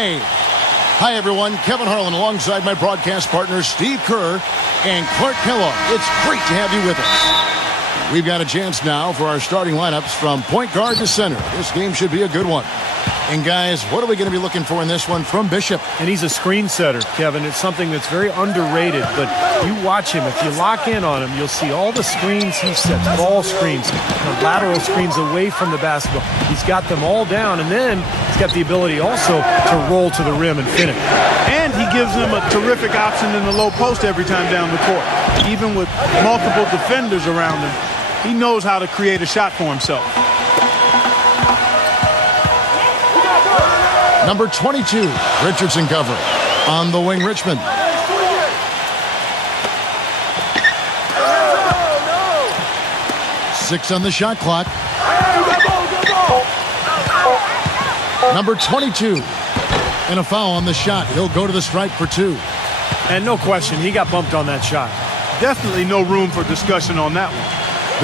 Hi, everyone. Kevin Harlan alongside my broadcast partners Steve Kerr and Clark Kellogg. It's great to have you with us. We've got a chance now for our starting lineups from point guard to center. This game should be a good one. And, guys, what are we going to be looking for in this one from Bishop? And he's a screen setter, Kevin. It's something that's very underrated, but you watch him. If you lock in on him, you'll see all the screens he sets, ball screens, lateral screens away from the basketball. He's got them all down, and then he's got the ability also to roll to the rim and finish. And he gives them a terrific option in the low post every time down the court. Even with multiple defenders around him, he knows how to create a shot for himself. Number 22, Richardson cover. On the wing, Richmond. Six on the shot clock. Number 22. And a foul on the shot. He'll go to the stripe for two. And no question, he got bumped on that shot. Definitely no room for discussion on that one.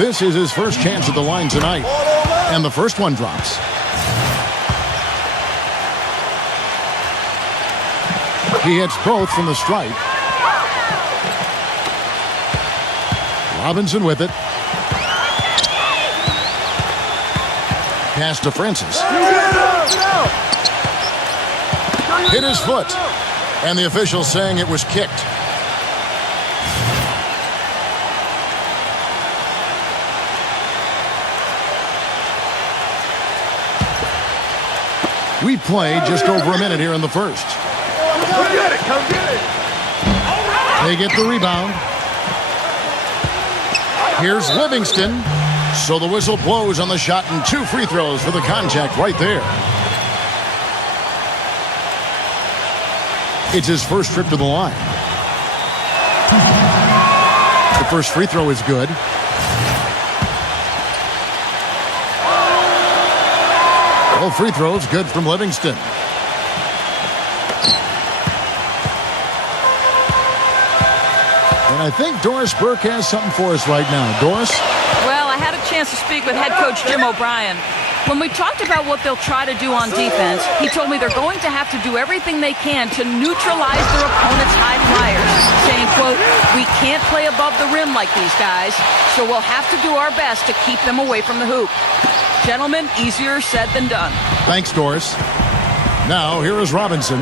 This is his first chance at the line tonight. And the first one drops. He hits both from the stripe. Robinson with it. Pass to Francis. Hit his foot. And the official saying it was kicked. We played just over a minute here in the first. Come get it, come get it. They get the rebound. Here's Livingston. So the whistle blows on the shot and two free throws for the contact right there. It's his first trip to the line. The first free throw is good. All free throws good from Livingston. And I think Doris Burke has something for us right now. Doris? Well, I had a chance to speak with head coach Jim O'Brien. When we talked about what they'll try to do on defense, he told me they're going to have to do everything they can to neutralize their opponent's high flyers, saying, quote, "We can't play above the rim like these guys, so we'll have to do our best to keep them away from the hoop." Gentlemen, easier said than done. Thanks, Doris. Now, here is Robinson.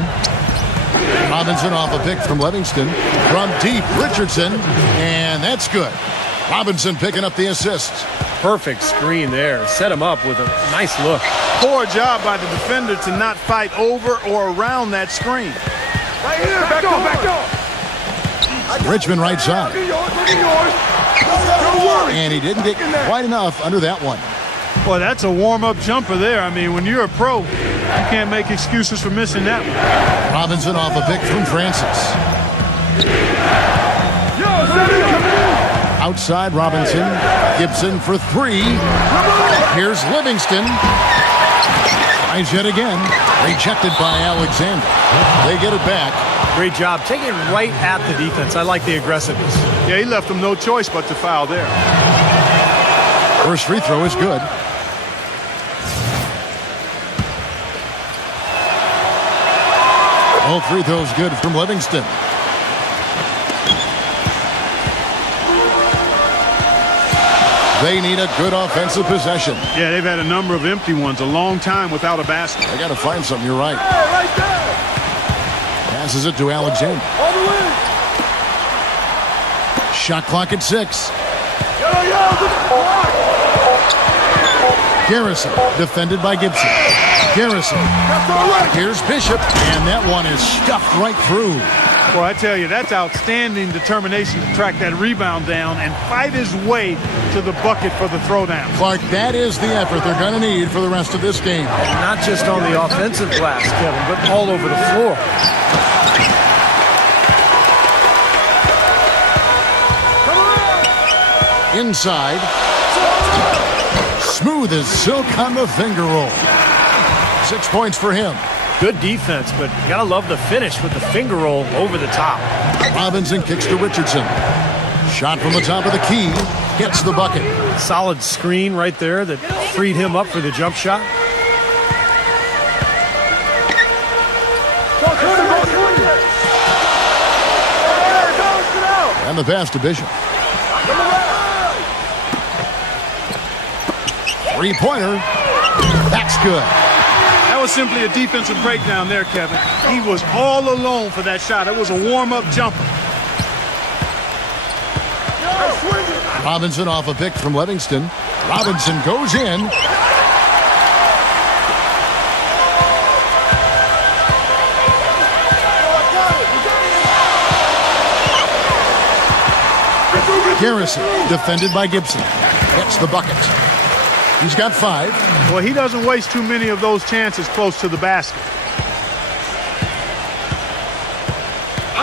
Robinson off a pick from Livingston. From deep, Richardson. And that's good. Robinson picking up the assist. Perfect screen there. Set him up with a nice look. Poor job by the defender to not fight over or around that screen. Right here, back on. Richmond right side. Look at yours. Don't worry. And he didn't get quite enough under that one. Well, that's a warm-up jumper there. I mean, when you're a pro, you can't make excuses for missing that one. Robinson off a pick from Francis. Outside Robinson. Gibson for three. Here's Livingston. Tries yet again. Rejected by Alexander. They get it back. Great job. Taking it right at the defense. I like the aggressiveness. Yeah, he left them no choice but to foul there. First free throw is good. All free throws good from Livingston. They need a good offensive possession. Yeah, they've had a number of empty ones, a long time without a basket. They got to find something, you're right. Hey, right there. Passes it to Alexander. All the way. Shot clock at 6. Yo, look at the clock. Garrison, defended by Gibson. Garrison. That's all right. Here's Bishop, and that one is stuffed right through. Well, I tell you, that's outstanding determination to track that rebound down and fight his way to the bucket for the throwdown. Clark, that is the effort they're going to need for the rest of this game. And not just on the offensive glass, Kevin, but all over the floor. Inside. Smooth as silk on the finger roll. 6 points for him. Good defense, but you gotta love the finish with the finger roll over the top. Robinson kicks to Richardson. Shot from the top of the key. Gets the bucket. Solid screen right there that freed him up for the jump shot. And the pass to Bishop. Three-pointer. That's good. That was simply a defensive breakdown there, Kevin. He was all alone for that shot. It was a warm-up jumper. Robinson off a pick from Livingston. Robinson goes in. Garrison, defended by Gibson. Gets the bucket. He's got 5. Well, he doesn't waste too many of those chances close to the basket.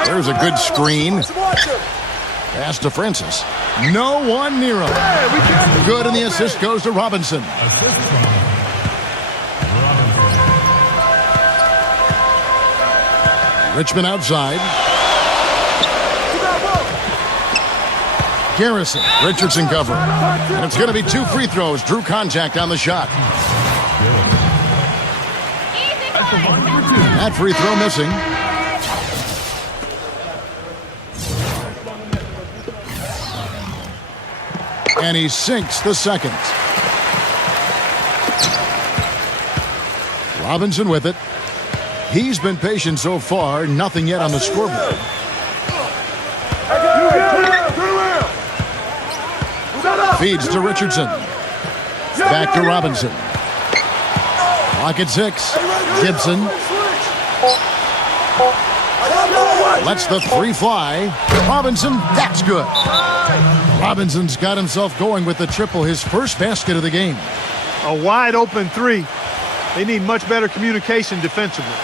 There's a good screen. Pass to Francis. No one near him. Good, and the assist goes to Robinson. Richmond outside. Garrison, Richardson covering. And it's going to be 2 free throws. Drew contact on the shot. That free throw missing. And he sinks the second. Robinson with it. He's been patient so far. Nothing yet on the scoreboard. Feeds to Richardson. Back to Robinson. Clock at 6. Gibson. Lets the 3 fly. Robinson, that's good. Robinson's got himself going with the triple, his first basket of the game. A wide open 3. They need much better communication defensively.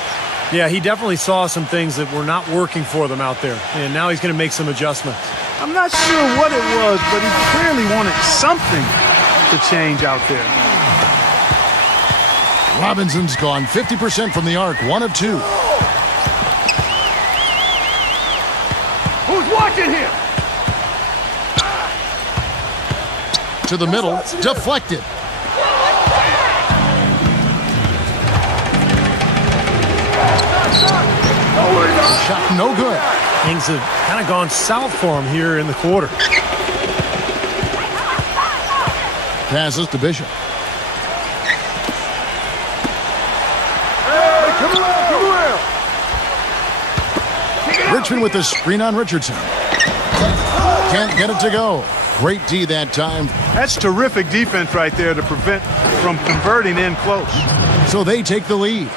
Yeah, he definitely saw some things that were not working for them out there, and now he's going to make some adjustments. I'm not sure what it was, but he clearly wanted something to change out there. Robinson's gone 50% from the arc, 1 of 2. Who's watching here? To the middle, deflected. Shot no good. Things have kind of gone south for him here in the quarter. Passes to Bishop. Hey, come around. Richmond with the screen on Richardson. Can't get it to go. Great D that time. That's terrific defense right there to prevent from converting in close. So they take the lead.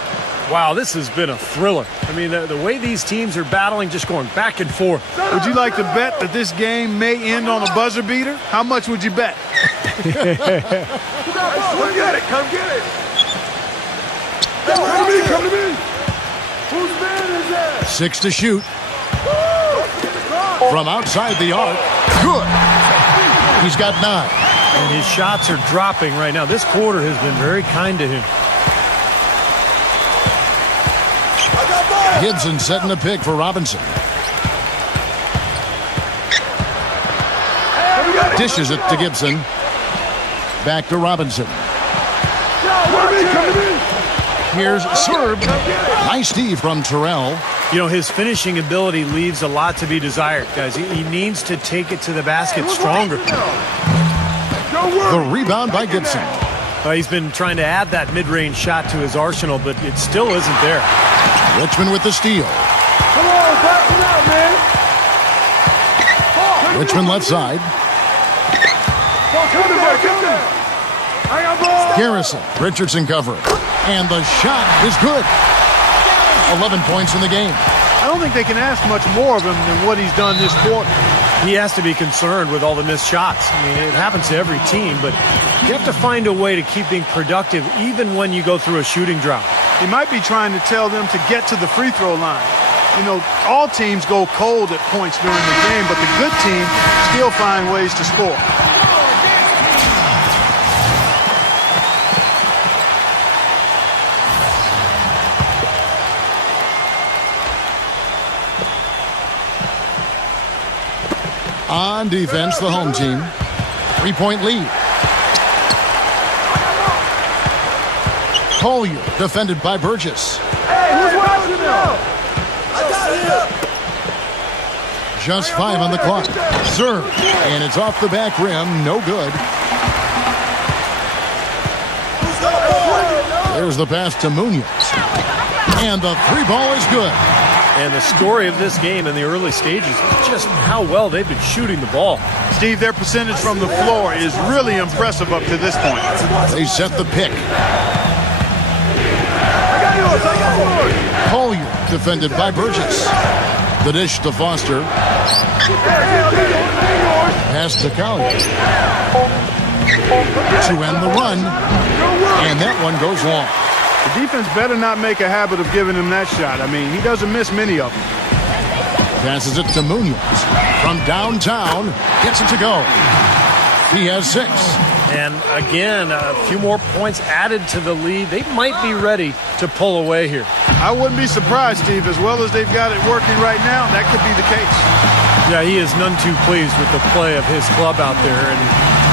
Wow, this has been a thriller. I mean, the way these teams are battling, just going back and forth. Would you like to bet that this game may end on a buzzer beater? How much would you bet? Come get it. Come get it. Come to me. Whose man is that? 6 to shoot. From outside the arc. Good. He's got 9. And his shots are dropping right now. This quarter has been very kind to him. Gibson setting a pick for Robinson. Dishes it to Gibson. Back to Robinson. Here's Serb. Nice D from Terrell. You know, his finishing ability leaves a lot to be desired, guys. He needs to take it to the basket stronger. The rebound by Gibson. He's been trying to add that mid-range shot to his arsenal, but it still isn't there. Richmond with the steal. Come on, back it out, man. Richmond left side. Come down. Hang on, ball. Garrison. Richardson covering. And the shot is good. 11 points in the game. I don't think they can ask much more of him than what he's done this quarter. He has to be concerned with all the missed shots. I mean, it happens to every team, but you have to find a way to keep being productive even when you go through a shooting drought. He might be trying to tell them to get to the free throw line. You know, all teams go cold at points during the game, but the good team still find ways to score. On defense, the home team. 3-point lead. Collier, defended by Burgess. Hey, who's watching now? I got it. Just 5 on the clock. Serve. And it's off the back rim. No good. There's the pass to Munoz. And the 3-ball is good. And the story of this game in the early stages is just how well they've been shooting the ball. Steve, their percentage from the floor is really impressive up to this point. They set the pick. Collier defended by Burgess. The dish to Foster. Pass to Collier. To end the run. And that one goes long. The defense better not make a habit of giving him that shot. I mean, he doesn't miss many of them. Passes it to Munoz. From downtown, gets it to go. He has 6. And again, a few more points added to the lead. They might be ready to pull away here. I wouldn't be surprised, Steve. As well as they've got it working right now, that could be the case. Yeah, he is none too pleased with the play of his club out there, and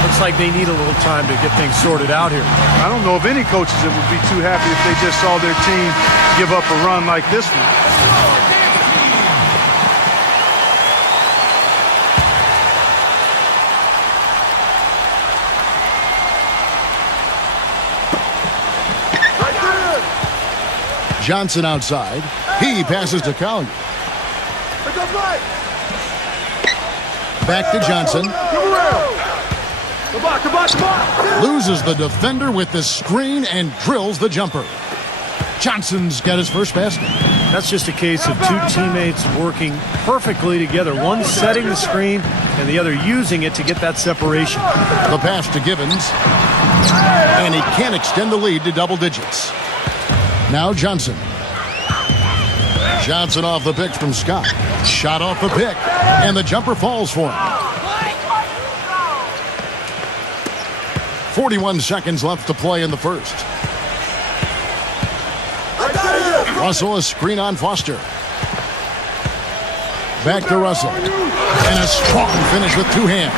looks like they need a little time to get things sorted out here. I don't know of any coaches that would be too happy if they just saw their team give up a run like this one. Johnson outside. He passes to Collier. Back to Johnson. Loses the defender with the screen and drills the jumper. Johnson's got his first basket. That's just a case of two teammates working perfectly together. One setting the screen and the other using it to get that separation. The pass to Givens. And he can't extend the lead to double digits. Now Johnson. Johnson off the pick from Scott. Shot off the pick. And the jumper falls for him. 41 seconds left to play in the first. Russell, a screen on Foster. Back to Russell. And a strong finish with 2 hands.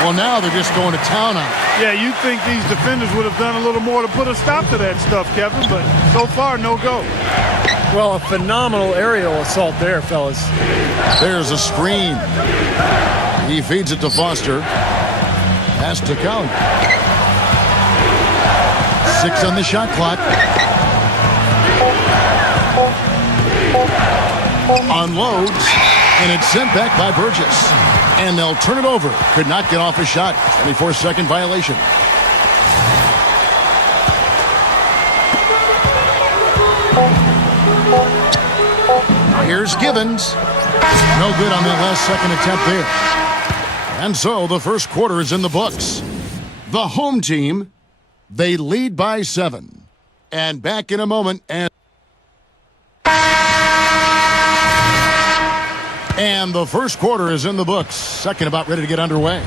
Well, now they're just going to town on it. Yeah, you'd think these defenders would have done a little more to put a stop to that stuff, Kevin, but so far, no go. Well, a phenomenal aerial assault there, fellas. There's a screen. He feeds it to Foster. Pass to Collier. 6 on the shot clock. Unloads, and it's sent back by Burgess. And they'll turn it over. Could not get off a shot. 24-second violation. Here's Givens. No good on that last second attempt there. And so the first quarter is in the books. The home team, they lead by 7. And back in a moment. And the first quarter is in the books. Second about ready to get underway.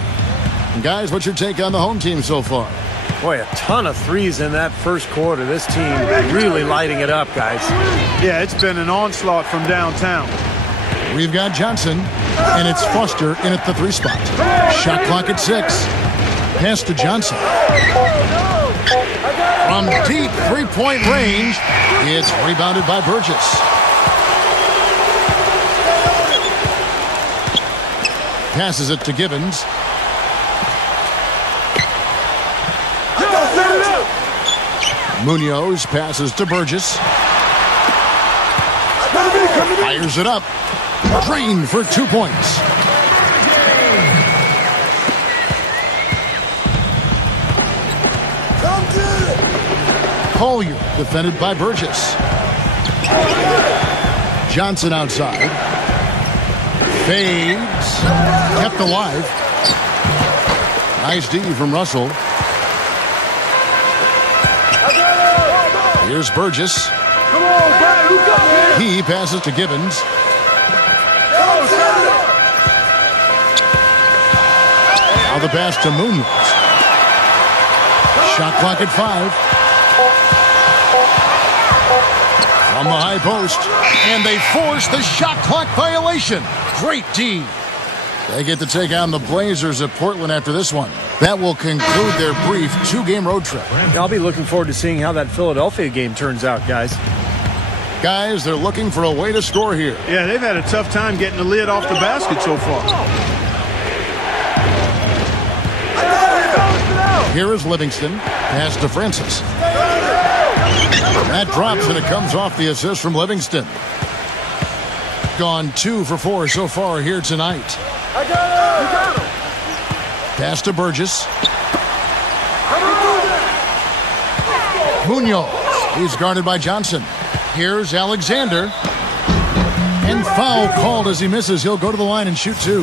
And guys, what's your take on the home team so far? Boy, a ton of threes in that first quarter. This team really lighting it up, guys. Yeah, it's been an onslaught from downtown. We've got Johnson, and it's Foster in at the 3 spot. Shot clock at 6. Pass to Johnson. From deep 3-point range, it's rebounded by Burgess. Passes it to Givens. Munoz passes to Burgess. Fires it up. Drain for 2 points. Collier defended by Burgess. Johnson outside. Fades. Kept alive. Nice D from Russell. Here's Burgess. He passes to Givens. Now the pass to Munoz. Shot clock at 5. From the high post. And they force the shot clock violation. Great D. They get to take on the Blazers at Portland after this one. That will conclude their brief 2-game road trip. I'll be looking forward to seeing how that Philadelphia game turns out, guys. Guys, they're looking for a way to score here. Yeah, they've had a tough time getting the lid off the basket so far. Here is Livingston. Pass to Francis. That drops, and it comes off the assist from Livingston. Gone 2 for 4 so far here tonight. Pass to Burgess. Munoz. He's guarded by Johnson. Here's Alexander. And foul called as he misses. He'll go to the line and shoot 2.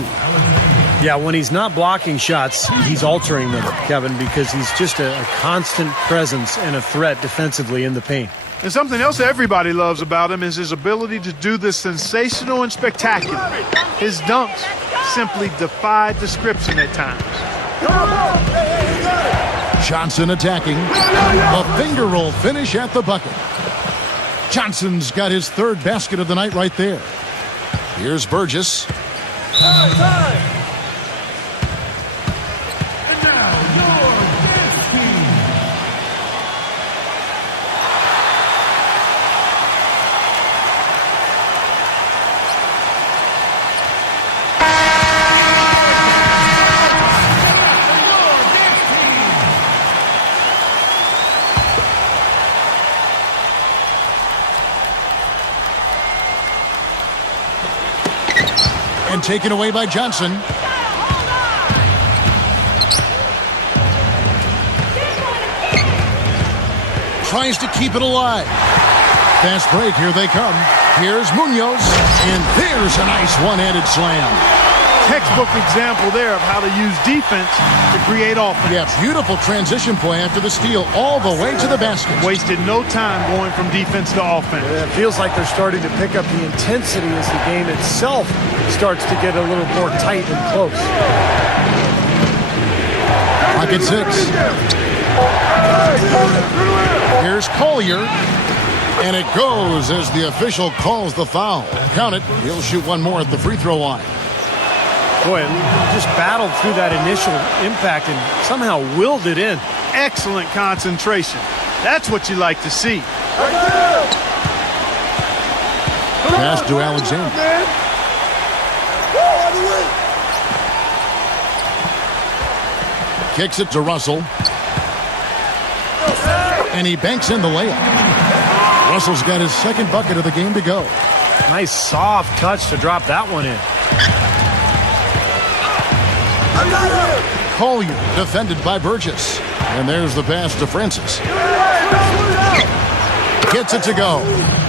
Yeah, when he's not blocking shots, he's altering them, Kevin, because he's just a constant presence and a threat defensively in the paint. And something else everybody loves about him is his ability to do the sensational and spectacular. His dunks simply defy description at times. Johnson attacking. A finger roll finish at the bucket. Johnson's got his 3rd basket of the night right there. Here's Burgess. And taken away by Johnson. Tries to keep it alive. Fast break, here they come. Here's Munoz, and there's a nice one-handed slam. Textbook example there of how to use defense to create offense. Yeah, beautiful transition play after the steal all the way to the basket. Wasted no time going from defense to offense. Yeah, it feels like they're starting to pick up the intensity as the game itself starts to get a little more tight and close. Pocket 6. Here's Collier. And it goes as the official calls the foul. Count it. He'll shoot one more at the free throw line. Boy, just battled through that initial impact and somehow willed it in. Excellent concentration. That's what you like to see. Pass to Alexander. Kicks it to Russell. And he banks in the layup. Russell's got his 2nd bucket of the game to go. Nice soft touch to drop that one in. Collier defended by Burgess. And there's the pass to Francis. Gets it to go.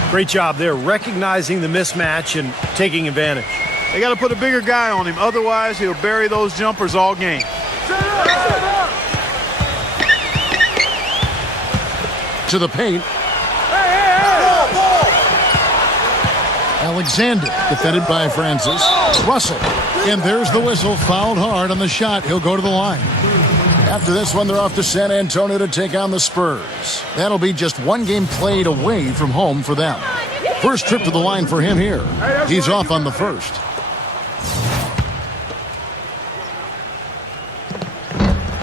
Great job there, recognizing the mismatch and taking advantage. They got to put a bigger guy on him. Otherwise, he'll bury those jumpers all game. To the paint. Alexander defended by Francis. Russell. And there's the whistle. Fouled hard on the shot. He'll go to the line. After this one, they're off to San Antonio to take on the Spurs. That'll be just one game played away from home for them. First trip to the line for him here. He's off on the first.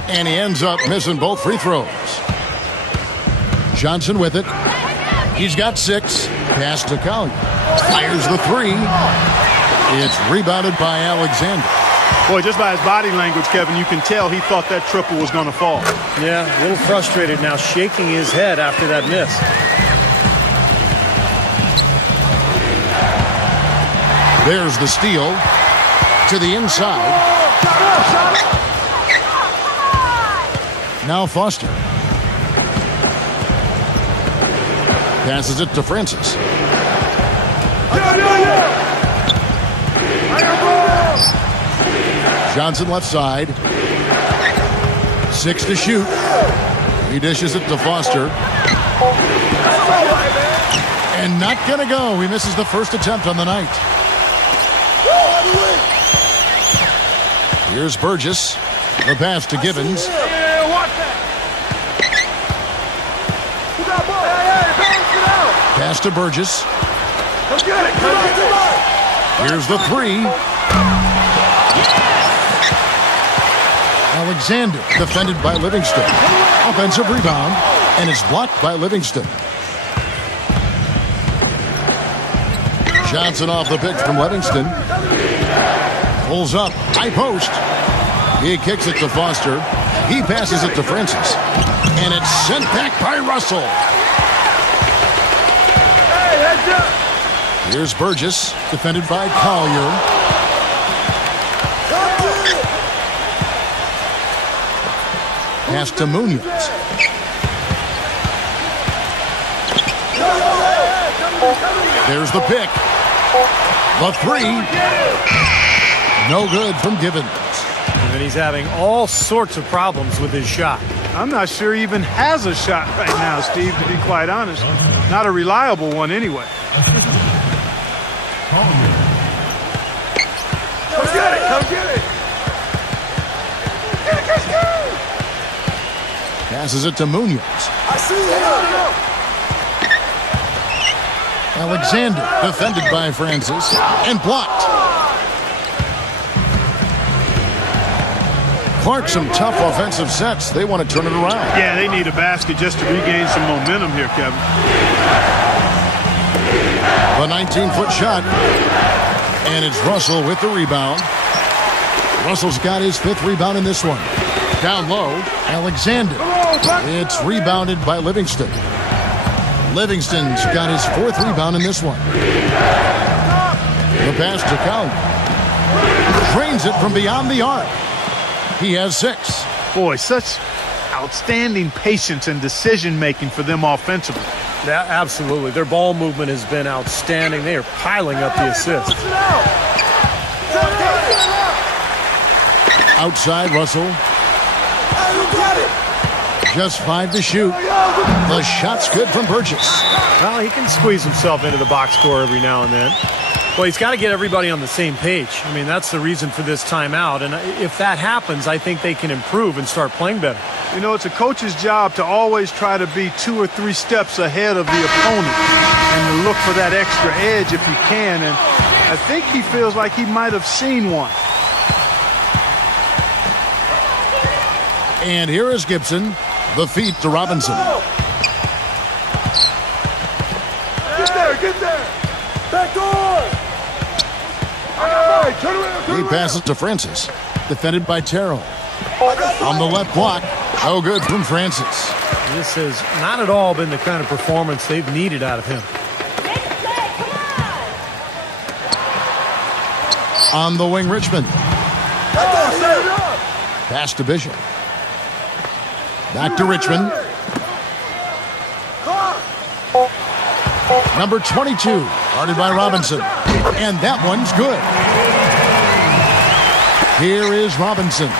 And he ends up missing both free throws. Johnson with it. He's got 6. Pass to Collier. Fires the 3. It's rebounded by Alexander. Boy, just by his body language, Kevin, you can tell he thought that triple was going to fall. Yeah, a little frustrated now, shaking his head after that miss. There's the steal to the inside. Now Foster. Passes it to Francis. Johnson left side. 6 to shoot. He dishes it to Foster. And not going to go. He misses the first attempt on the night. Here's Burgess. The pass to Gibbons. Pass to Burgess. Here's the 3. Alexander defended by Livingston. Offensive rebound, and it's blocked by Livingston. Johnson off the pick from Livingston. Pulls up. High post. He kicks it to Foster. He passes it to Francis. And it's sent back by Russell. Here's Burgess, defended by Collier. Pass to Munoz. There's the pick. The three. No good from Gibbons. And he's having all sorts of problems with his shot. I'm not sure he even has a shot right now, Steve, to be quite honest. Not a reliable one anyway. Come get it! Come get it! Passes it to Munoz. I see him! Alexander, defended by Francis, and blocked. Clark, some tough offensive sets. They want to turn it around. Yeah, they need a basket just to regain some momentum here, Kevin. The 19-foot shot. And it's Russell with the rebound. Russell's got his 5th rebound in this one. Down low, Alexander. It's rebounded by Livingston. Livingston's got his 4th rebound in this one. The pass to Collins. Drains it from beyond the arc. He has 6. Boy, such outstanding patience and decision-making for them offensively. Yeah, absolutely. Their ball movement has been outstanding. They are piling up the assists. Outside, Russell. Just 5 to shoot. The shot's good from Burgess. Well, he can squeeze himself into the box score every now and then. Well, he's got to get everybody on the same page. I mean, that's the reason for this timeout. And if that happens, I think they can improve and start playing better. You know, it's a coach's job to always try to be 2 or 3 steps ahead of the opponent and to look for that extra edge if you can. And I think he feels like he might have seen one. And here is Gibson. The feed to Robinson. Get there, get there! Back door! Hey, turn around, turn He around. passes to Francis. Defended by Terrell. On the left block. No good from Francis. This has not at all been the kind of performance they've needed out of him. On the wing, Richmond. Set it up! Pass to Bishop. Back to Richmond. Number 22, guarded by Robinson. And that one's good. Here is Robinson.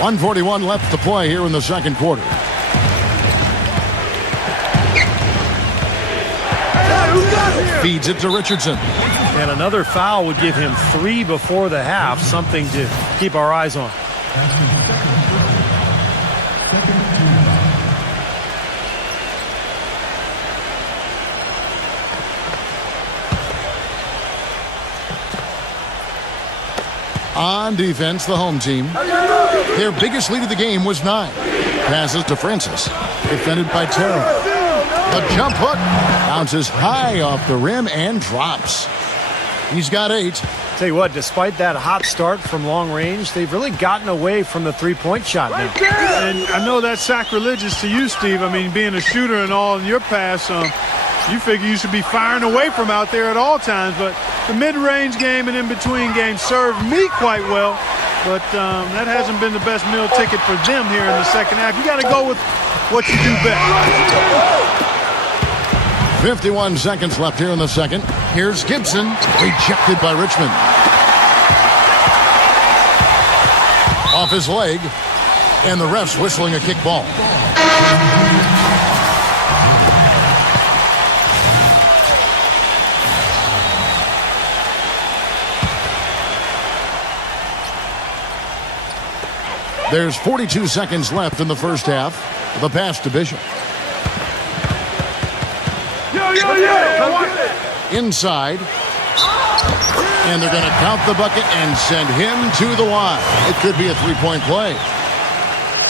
1:41 left to play here in the second quarter. Feeds it to Richardson. And another foul would give him 3 before the half, something to keep our eyes on. On defense, the home team. Their biggest lead of the game was 9. Passes to Francis. Defended by Terrell. The jump hook bounces high off the rim and drops. He's got 8. Tell you what, despite that hot start from long range, they've really gotten away from the three-point shot now. And I know that's sacrilegious to you, Steve. I mean, being a shooter and all in your pass, you figure you should be firing away from out there at all times. But the mid-range game and in-between games served me quite well. But that hasn't been the best meal ticket for them here in the second half. You got to go with what you do best. 51 seconds left here in the second. Here's Gibson, rejected by Richmond. Off his leg, and the ref's whistling a kick ball. There's 42 seconds left in the first half. The pass to Bishop. Inside. And they're going to count the bucket and send him to the line. It could be a three-point play.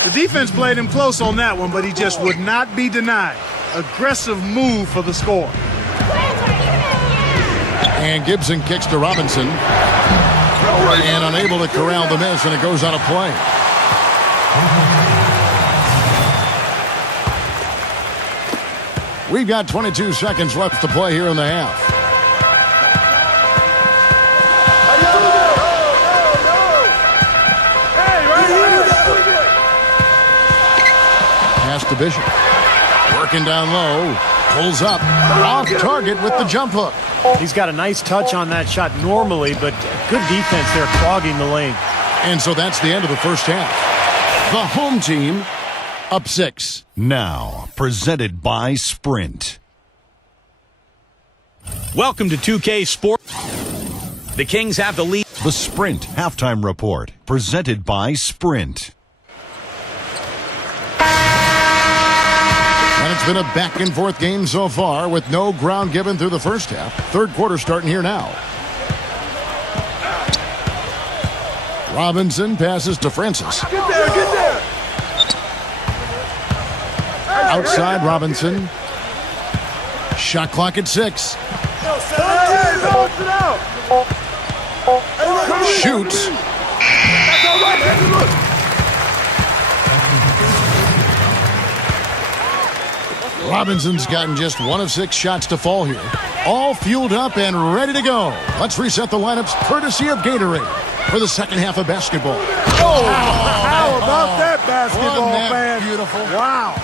The defense played him close on that one, but he just would not be denied. Aggressive move for the score. And Gibson kicks to Robinson. And unable to corral the miss, and it goes out of play. We've got 22 seconds left to play here in the half. Pass to Bishop. Working down low. Pulls up. Off target with the jump hook. He's got a nice touch on that shot normally, but good defense there clogging the lane. And so that's the end of the first half. The home team up 6. Now, presented by Sprint. Welcome to 2K Sports. The Kings have the lead. The Sprint Halftime Report, presented by Sprint. And it's been a back-and-forth game so far with no ground given through the first half. Third quarter starting here now. Robinson passes to Francis. Get there. Outside Robinson. Shot clock at 6. Shoots. Robinson's gotten just 1 of 6 shots to fall here. All fueled up and ready to go. Let's reset the lineups courtesy of Gatorade for the second half of basketball. Oh, how about that basketball, Wasn't that man? beautiful? Wow.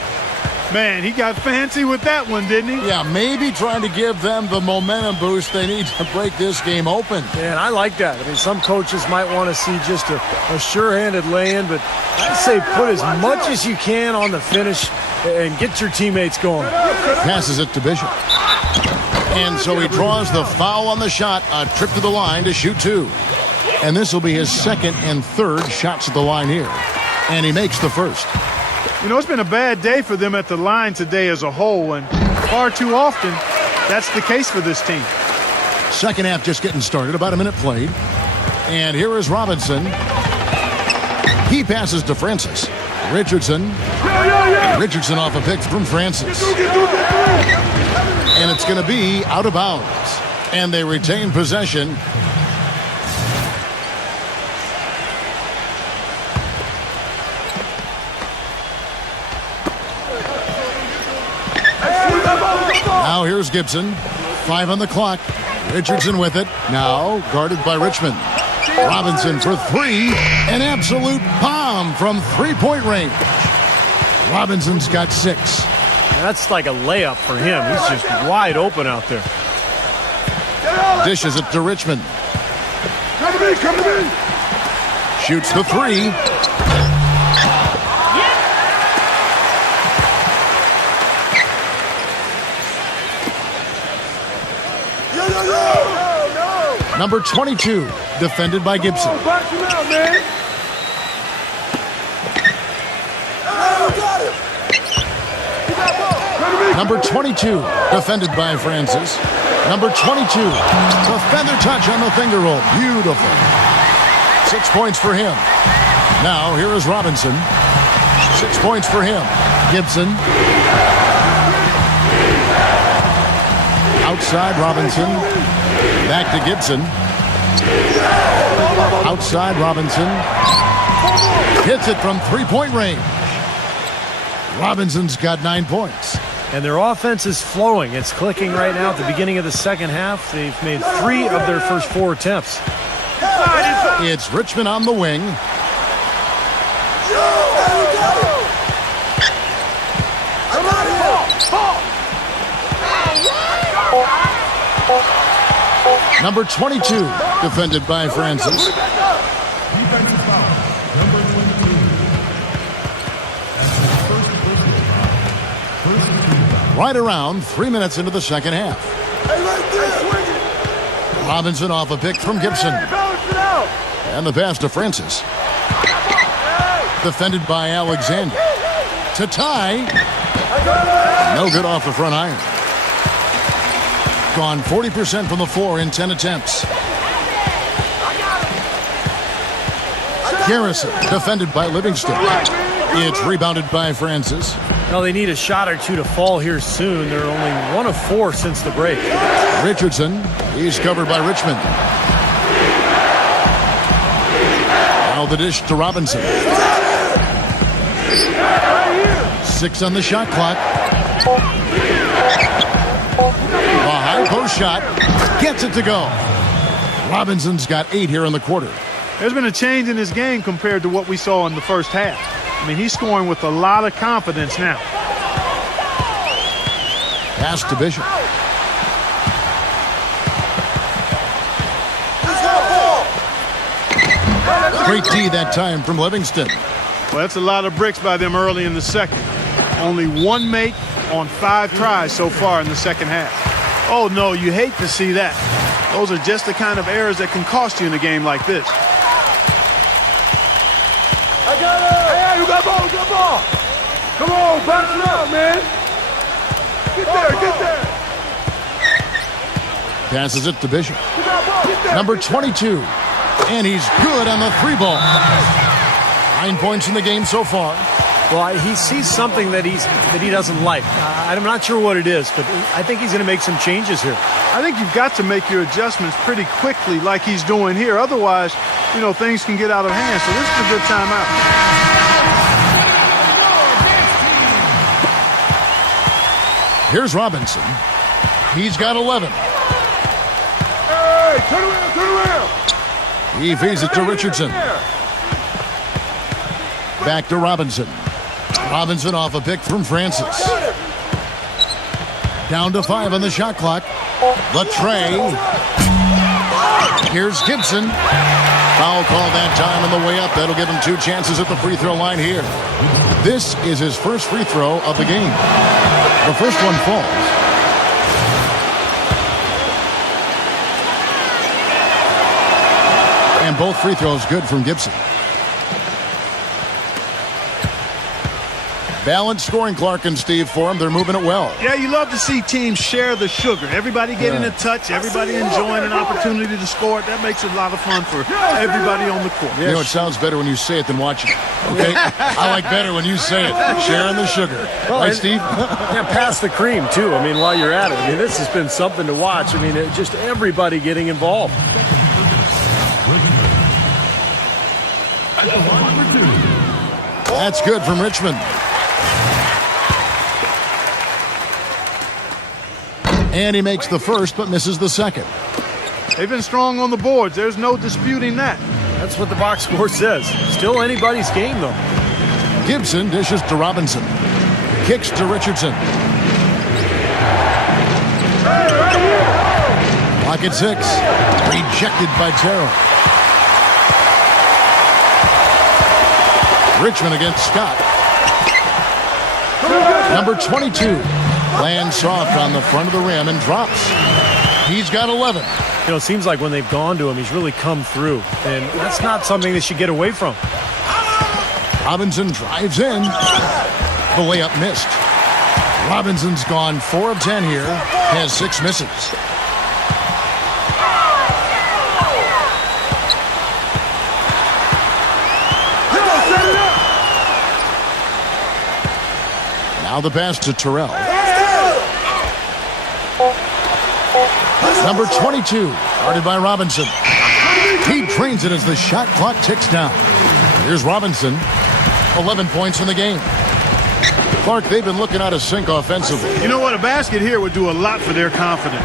Man, he got fancy with that one, didn't he? Yeah, maybe trying to give them the momentum boost they need to break this game open. Man, I like that. I mean, some coaches might want to see just a sure-handed lay-in, but I'd say put as much as you can on the finish and get your teammates going. Passes it to Bishop. And so he draws the foul on the shot, a trip to the line to shoot 2. And this will be his second and third shots at the line here. And he makes the first. You know, it's been a bad day for them at the line today as a whole, and far too often that's the case for this team. Second half just getting started, about a minute played. And here is Robinson. He passes to Francis. Richardson. Richardson off a pick from Francis. And it's going to be out of bounds. And they retain possession. Now here's Gibson. 5 on the clock. Richardson with it. Now guarded by Richmond. Robinson for 3. An absolute bomb from three-point range. Robinson's got 6. That's like a layup for him. He's just wide open out there. Dishes it to Richmond. Come to me. Shoots the 3. Number 22, defended by Gibson. Box him out, man. Number 22, defended by Francis. Number 22, the feather touch on the finger roll. Beautiful. 6 points for him. Now, here is Robinson. 6 points for him. Gibson. Outside Robinson. Back to Gibson. Outside Robinson. Hits it from three-point range. Robinson's got 9 points. And their offense is flowing. It's clicking right now at the beginning of the second half. They've made 3 of their first 4 attempts. It's Richmond on the wing. Number 22, defended by Francis. Right around 3 minutes into the second half. Robinson off a pick from Gibson. And the pass to Francis. Defended by Alexander. To tie. No good off the front iron. Gone 40% from the floor in 10 attempts. Garrison, defended by Livingston. It's rebounded by Francis. Well, they need a shot or two to fall here soon. They're only 1 of 4 since the break. Richardson He's covered by Richmond. Now the dish to Robinson. 6 on the shot clock. A high post shot. Gets it to go. Robinson's got 8 here in the quarter. There's been a change in his game compared to what we saw in the first half. I mean, he's scoring with a lot of confidence now. Pass to Bishop. Great D that time from Livingston. Well, that's a lot of bricks by them early in the second. Only 1 make on 5 tries so far in the second half. Oh, no, you hate to see that. Those are just the kind of errors that can cost you in a game like this. I got it! Hey, you got ball, you got ball! Come on, bounce it up, man! Get there, get there! Passes it to Bishop. You got ball, get there! Number 22. And he's good on the 3 ball. 9 points in the game so far. Well, he sees something that he doesn't like. I'm not sure what it is, but I think he's going to make some changes here. I think you've got to make your adjustments pretty quickly like he's doing here. Otherwise, you know, things can get out of hand. So this is a good timeout. Here's Robinson. He's got 11. Hey, turn around, turn around! He feeds it to Richardson. Back to Robinson. Robinson off a pick from Francis. Down to 5 on the shot clock. The tray. Here's Gibson. Foul call that time on the way up. That'll give him 2 chances at the free throw line here. This is his first free throw of the game. The first one falls. And both free throws good from Gibson. Balanced scoring, Clark and Steve, for them. They're moving it well. Yeah, you love to see teams share the sugar. Everybody getting a touch, everybody enjoying an opportunity to score it. That makes it a lot of fun for everybody on the court. You know, it sounds better when you say it than watching it. Okay? I like better when you say it. Sharing the sugar. Well, right, Steve? Yeah, pass the cream, too. I mean, while you're at it. I mean, this has been something to watch. I mean, just everybody getting involved. That's good from Richmond. And he makes the first, but misses the second. They've been strong on the boards. There's no disputing that. That's what the box score says. Still anybody's game, though. Gibson dishes to Robinson. Kicks to Richardson. Pocket 6. Rejected by Terrell. Richmond against Scott. Number 22. Lands soft on the front of the rim and drops. He's got 11. You know, it seems like when they've gone to him, he's really come through. And that's not something they should get away from. Robinson drives in. The layup missed. Robinson's gone 4 of 10 here. Has 6 misses. Now the pass to Terrell. Number 22, guarded by Robinson. He drains it as the shot clock ticks down. Here's Robinson, 11 points in the game. Clark, they've been looking out of sync offensively. You know what? A basket here would do a lot for their confidence.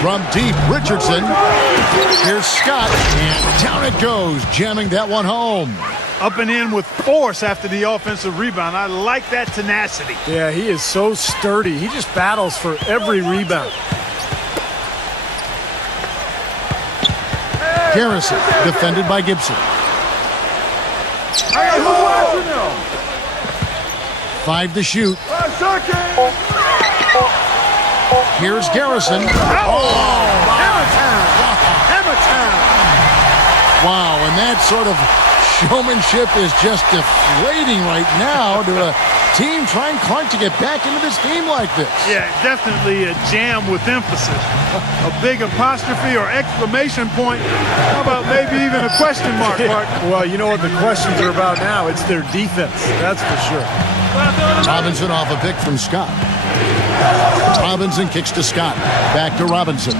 From deep, Richardson. Here's Scott, and down it goes, jamming that one home. Up and in with force after the offensive rebound. I like that tenacity. Yeah, he is so sturdy. He just battles for every rebound. Garrison, defended by Gibson. 5 to shoot. Here's Garrison. Hammer time! Wow, and that sort of showmanship is just deflating right now to a team trying Clark to get back into this game like this. Yeah, definitely a jam with emphasis. A big apostrophe or exclamation point. How about maybe even a question mark, Mark? Well, you know what the questions are about now? It's their defense, that's for sure. Robinson off a pick from Scott. Robinson kicks to Scott. Back to Robinson.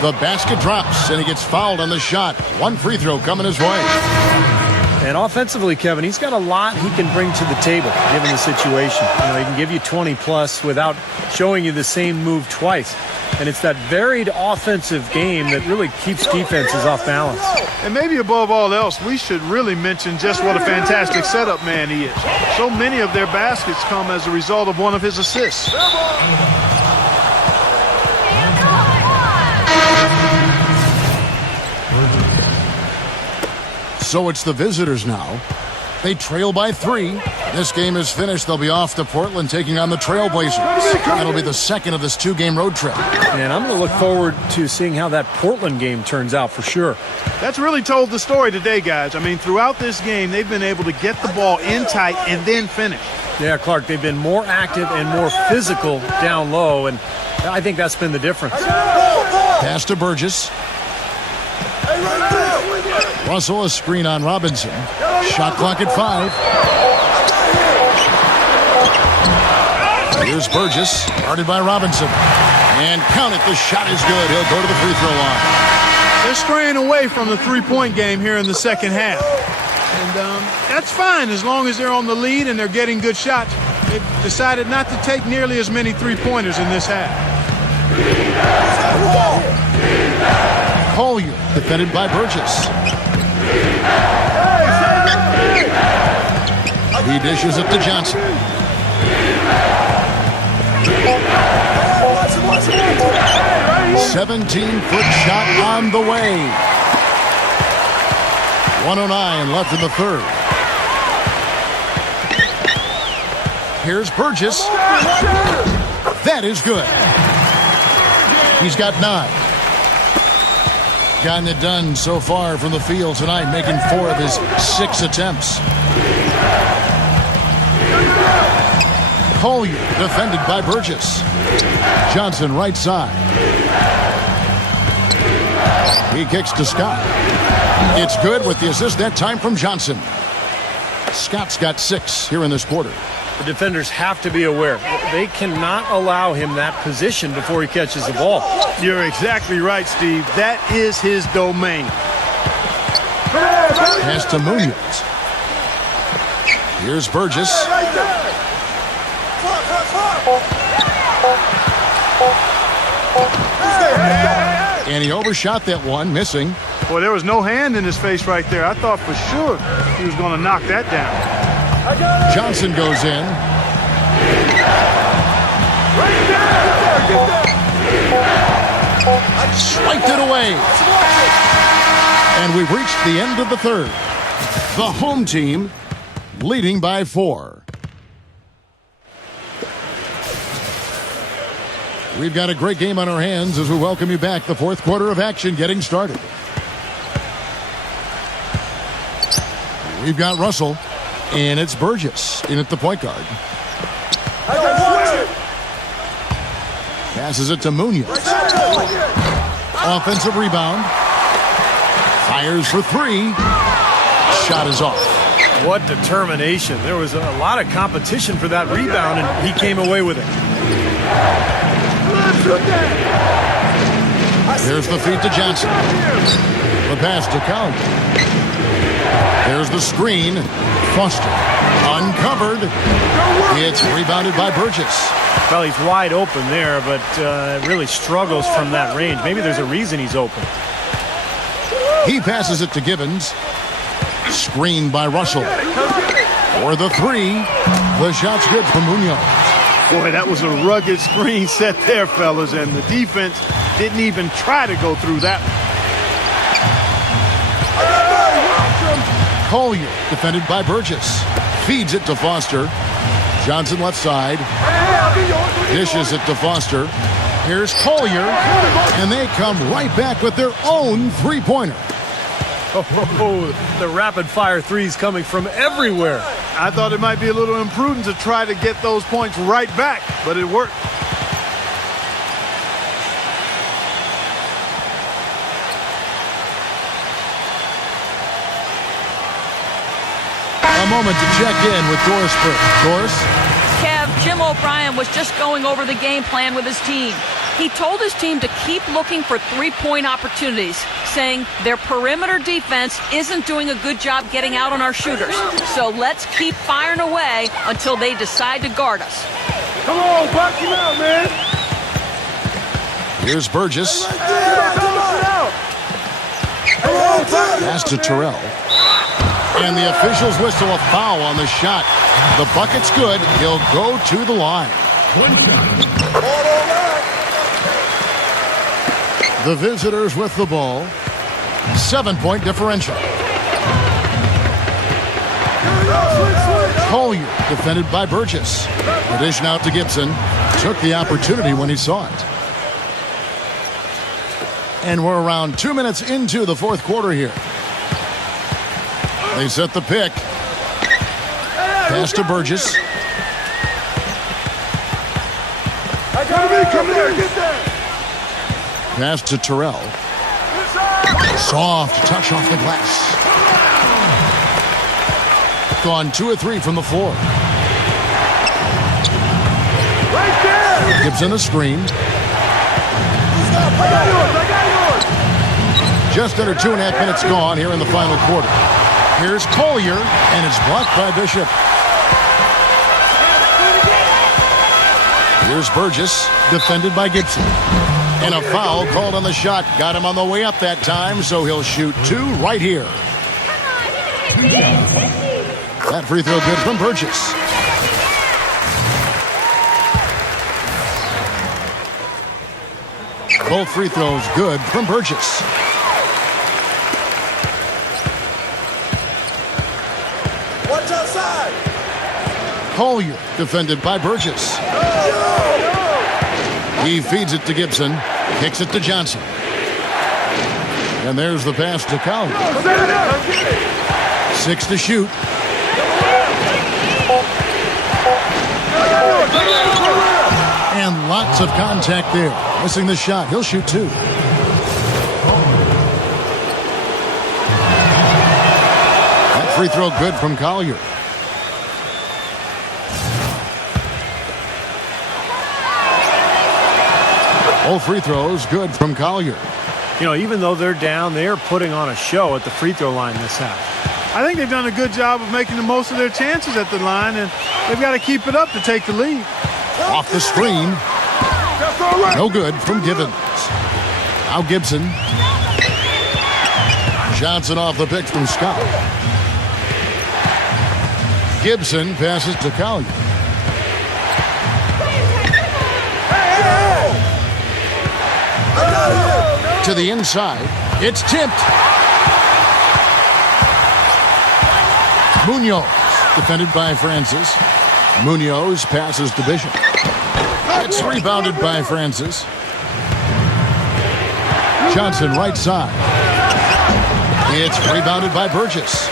The basket drops, and he gets fouled on the shot. One free throw coming his way. And offensively, Kevin, he's got a lot he can bring to the table, given the situation. You know, he can give you 20-plus without showing you the same move twice. And it's that varied offensive game that really keeps defenses off balance. And maybe above all else, we should really mention just what a fantastic setup man he is. So many of their baskets come as a result of one of his assists. So it's the visitors now. They trail by 3. This game is finished. They'll be off to Portland taking on the Trailblazers. That'll be the second of this 2-game road trip. And I'm going to look forward to seeing how that Portland game turns out for sure. That's really told the story today, guys. I mean, throughout this game, they've been able to get the ball in tight and then finish. Yeah, Clark, they've been more active and more physical down low, and I think that's been the difference. Pass to Burgess. Russell, a screen on Robinson. Shot clock at 5. Here's Burgess, guarded by Robinson. And count it, the shot is good. He'll go to the free throw line. They're straying away from the three-point game here in the second half. And that's fine as long as they're on the lead and they're getting good shots. They've decided not to take nearly as many three-pointers in this half. Collier, defended by Burgess. He dishes it to Johnson. 17-foot shot on the way. 1:09 left in the third. Here's Burgess. That is good. He's got 9. Gotten it done so far from the field tonight, making 4 of his 6 attempts. Collier, defended by Burgess. Johnson, right side. He kicks to Scott. It's good with the assist that time from Johnson. Scott's got 6 here in this quarter. The defenders have to be aware. They cannot allow him that position before he catches the ball. You're exactly right, Steve. That is his domain. Pass to Munoz. Here's Burgess. And he overshot that one, missing. Boy, there was no hand in his face right there. I thought for sure he was going to knock that down. Johnson goes in. Swiped it away. And we've reached the end of the third. The home team leading by 4. We've got a great game on our hands as we welcome you back. The fourth quarter of action getting started. We've got Russell, and it's Burgess in at the point guard. Passes it to Munoz. Offensive rebound. Fires for 3. Shot is off. What determination. There was a lot of competition for that rebound, and he came away with it. There's the feed to Johnson. The pass to Count. There's the screen. Foster uncovered. It's rebounded by Burgess. Well, he's wide open there, but really struggles from that range. Maybe there's a reason he's open. He passes it to Gibbons. Screened by Russell. For the 3. The shot's good for Munoz. Boy, that was a rugged screen set there, fellas, and the defense didn't even try to go through that one. Collier, defended by Burgess. Feeds it to Foster. Johnson left side. Dishes it to Foster. Here's Collier. And they come right back with their own three-pointer. Oh, the rapid-fire threes coming from everywhere. I thought it might be a little imprudent to try to get those points right back, but it worked. A moment to check in with Doris Burke. Doris? Kev, Jim O'Brien was just going over the game plan with his team. He told his team to keep looking for three-point opportunities, saying their perimeter defense isn't doing a good job getting out on our shooters. So let's keep firing away until they decide to guard us. Come on, box him out, man. Here's Burgess. Come on. Pass to Terrell. And the officials whistle a foul on the shot. The bucket's good. He'll go to the line. The visitors with the ball. 7-point differential. Collier defended by Burgess. The dish out to Gibson. Took the opportunity when he saw it. And we're around 2 minutes into the fourth quarter here. They set the pick. Pass to Burgess. Come here, get there. Pass to Terrell. Soft touch off the glass. Gone 2 of 3 from the floor. Right there. Gibson a screen. I got yours. Just under 2.5 minutes gone here in the final quarter. Here's Collier, and it's blocked by Bishop. Here's Burgess, defended by Gibson. And a foul called on the shot. Got him on the way up that time, so he'll shoot 2 right here. That free throw good from Burgess. Both free throws good from Burgess. Watch outside. Collier, defended by Burgess. He feeds it to Gibson. Kicks it to Johnson. And there's the pass to Collier. 6 to shoot. And lots of contact there. Missing the shot. He'll shoot 2. That free throw good from Collier. All free throws good from Collier. You know, even though they're down, they're putting on a show at the free throw line this half. I think they've done a good job of making the most of their chances at the line, and they've got to keep it up to take the lead. Off the screen. No good from Givens. Now Gibson. Johnson off the pick from Scott. Gibson passes to Collier. To the inside. It's tipped. Munoz, defended by Francis. Munoz passes to Bishop. It's rebounded by Francis. Johnson right side. It's rebounded by Burgess.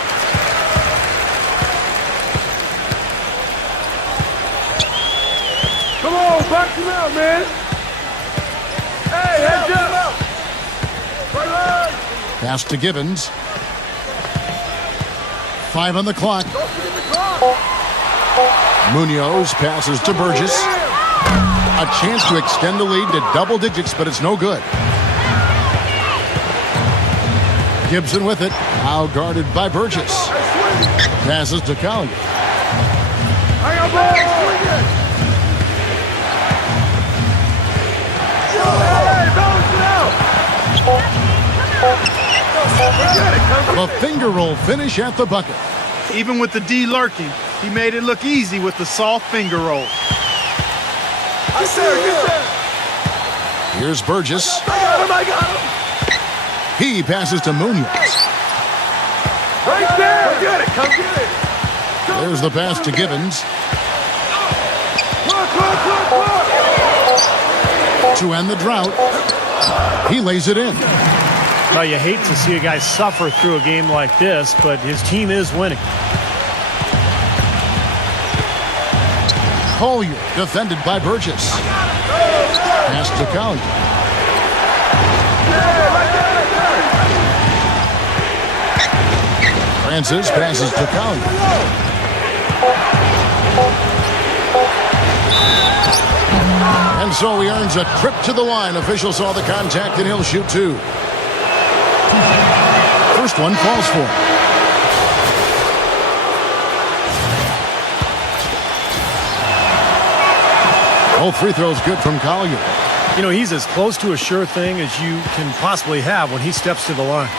Come on, box him out, man. Hey, heads up. Pass to Givens. 5 on the clock. Munoz passes to Burgess. A chance to extend the lead to double digits, but it's no good. Gibson with it. Now guarded by Burgess. Passes to Collier. Hang on, boys. Hey, balance it out. The finger roll finish at the bucket. Even with the D lurking, he made it look easy with the soft finger roll. Get there. Here's Burgess. I got him. He passes to Munoz. Right there. Come get it. There's the pass to Givens. Look. To end the drought. He lays it in. Now, you hate to see a guy suffer through a game like this, but his team is winning. Collier, defended by Burgess. Pass to Collier. Francis passes to Collier. And so he earns a trip to the line. Official saw the contact and he'll shoot two. First one falls for him. Both free throws good from Collier. You know, he's as close to a sure thing as you can possibly have when he steps to the line.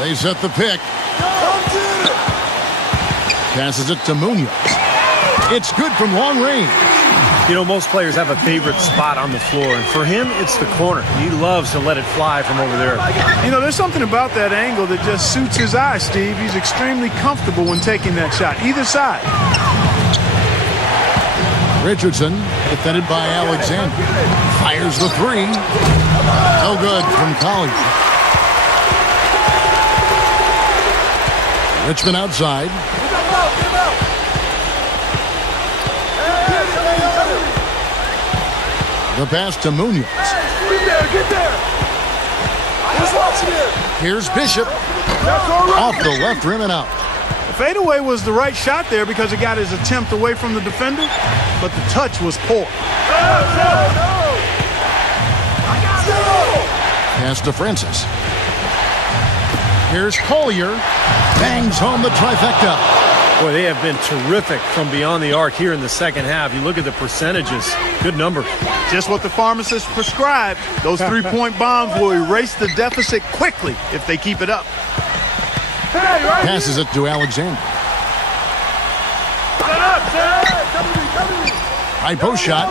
They set the pick. Passes it to Munoz. It's good from long range. You know, most players have a favorite spot on the floor, and for him, it's the corner. He loves to let it fly from over there. You know, there's something about that angle that just suits his eye, Steve. He's extremely comfortable when taking that shot, either side. Richardson, defended by Alexander. Fires the three. No good from Collier. Richmond outside. The pass to Munoz. Get there. Who's watching it? Here's Bishop. Off the left rim and out. The fadeaway was the right shot there because it got his attempt away from the defender, but the touch was poor. Pass to Francis. Here's Collier. Bangs home the trifecta. Boy, they have been terrific from beyond the arc here in the second half. You look at the percentages. Good number. Just what the pharmacist prescribed. Those three-point bombs will erase the deficit quickly if they keep it up. Passes it to Alexander. High post shot.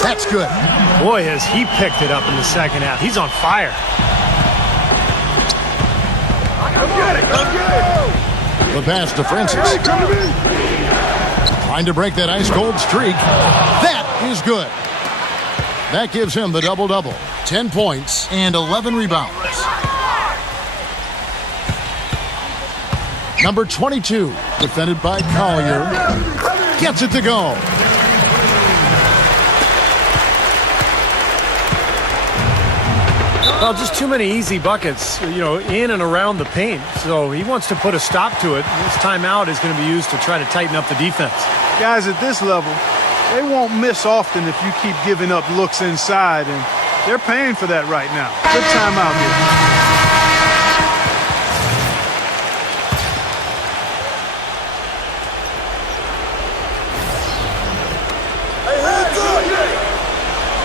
That's good. Boy, has he picked it up in the second half. He's on fire. Come get it. The pass to Francis. Trying to break that ice-cold streak. That is good. That gives him the double-double. 10 points and 11 rebounds. Number 22, defended by Collier. Gets it to go. Well, just too many easy buckets, you know, in and around the paint. So he wants to put a stop to it. This timeout is going to be used to try to tighten up the defense. Guys at this level, they won't miss often if you keep giving up looks inside, and they're paying for that right now. Good timeout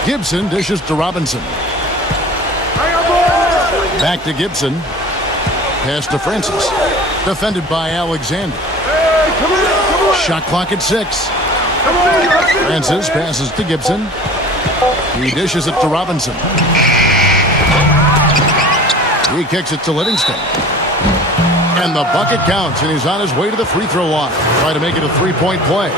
here. Gibson dishes to Robinson. Back to Gibson. Pass to Francis. Defended by Alexander. Shot clock at 6. Francis passes to Gibson. He dishes it to Robinson. He kicks it to Livingston. And the bucket counts, and he's on his way to the free throw line. Try to make it a three-point play.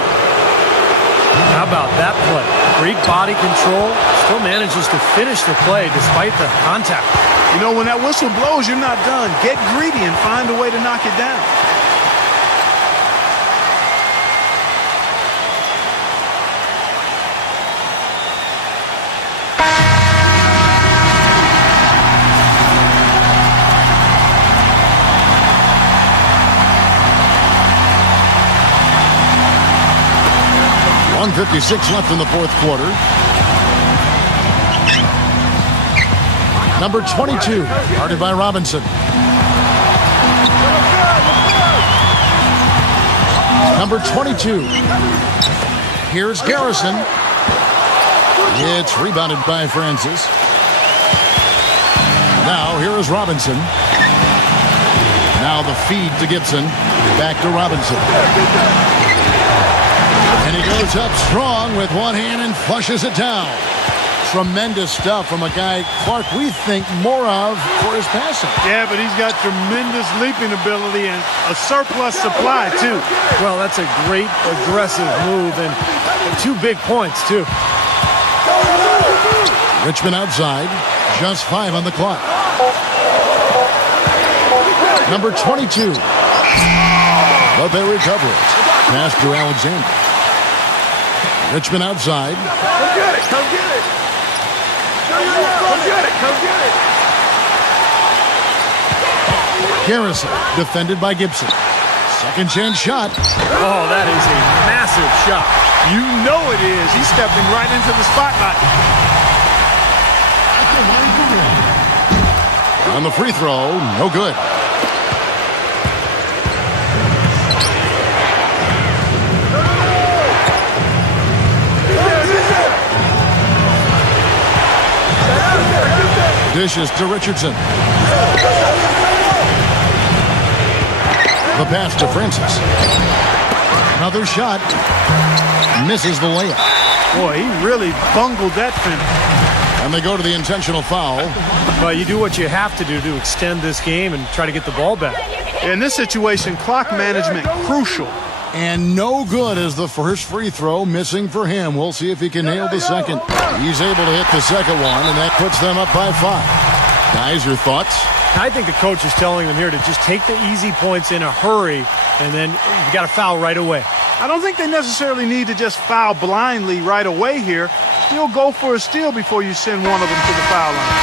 How about that play? Great body control. Still manages to finish the play despite the contact. You know, when that whistle blows, you're not done. Get greedy and find a way to knock it down. .156 left in the fourth quarter. Number 22, guarded by Robinson. Number 22. Here's Garrison. It's rebounded by Francis. Now here is Robinson. Now the feed to Gibson. Back to Robinson. And he goes up strong with one hand and flushes it down. Tremendous stuff from a guy, Clark, we think more of for his passing. Yeah, but he's got tremendous leaping ability and a surplus supply, too. Well, that's a great aggressive move and 2 big points, too. Richmond outside, just 5 on the clock. Number 22. But they recover it. Pass to Alexander. Richmond outside. Come get it. Come get it. Come get it. Garrison, defended by Gibson. Second chance shot. Oh, that is a massive shot. You know it is. He's stepping right into the spotlight. On the free throw, no good. Dishes to Richardson. The pass to Francis. Another shot. Misses the layup. Boy, he really bungled that finish. And they go to the intentional foul. Well, you do what you have to do to extend this game and try to get the ball back. In this situation, clock management crucial. And no good is the first free throw, missing for him. We'll see if he can nail the second. He's able to hit the second one, and that puts them up by 5. Guys, your thoughts? I think the coach is telling them here to just take the easy points in a hurry, and then you got to foul right away. I don't think they necessarily need to just foul blindly right away here. Still go for a steal before you send one of them to the foul line.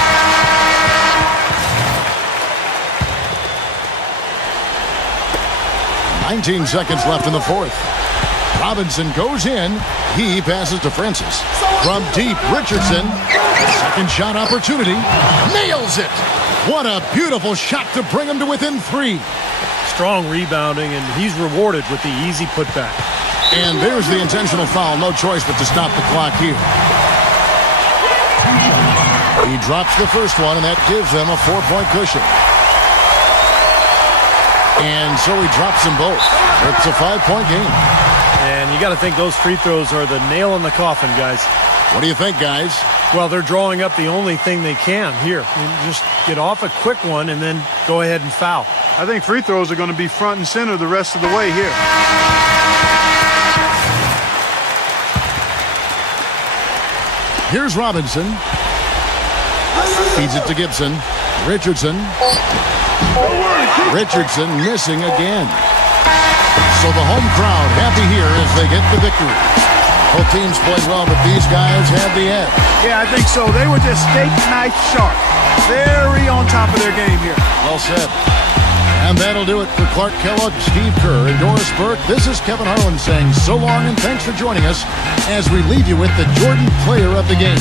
19 seconds left in the fourth. Robinson goes in. He passes to Francis. From deep, Richardson. Second shot opportunity. Nails it. What a beautiful shot to bring him to within 3. Strong rebounding, and he's rewarded with the easy putback. And there's the intentional foul. No choice but to stop the clock here. He drops the first one, and that gives them a 4-point cushion. And so he drops them both. It's a 5-point game. And you got to think those free throws are the nail in the coffin, guys. What do you think, guys? Well, they're drawing up the only thing they can here. You just get off a quick one and then go ahead and foul. I think free throws are going to be front and center the rest of the way here. Here's Robinson. Feeds it to Gibson. Richardson. Richardson missing again. So the home crowd happy here as they get the victory. Both teams played well, but these guys had the edge. Yeah, I think so. They were just steak knife sharp. Very on top of their game here. Well said. And that'll do it for Clark Kellogg, Steve Kerr, and Doris Burke. This is Kevin Harlan saying so long and thanks for joining us as we leave you with the Jordan Player of the Game.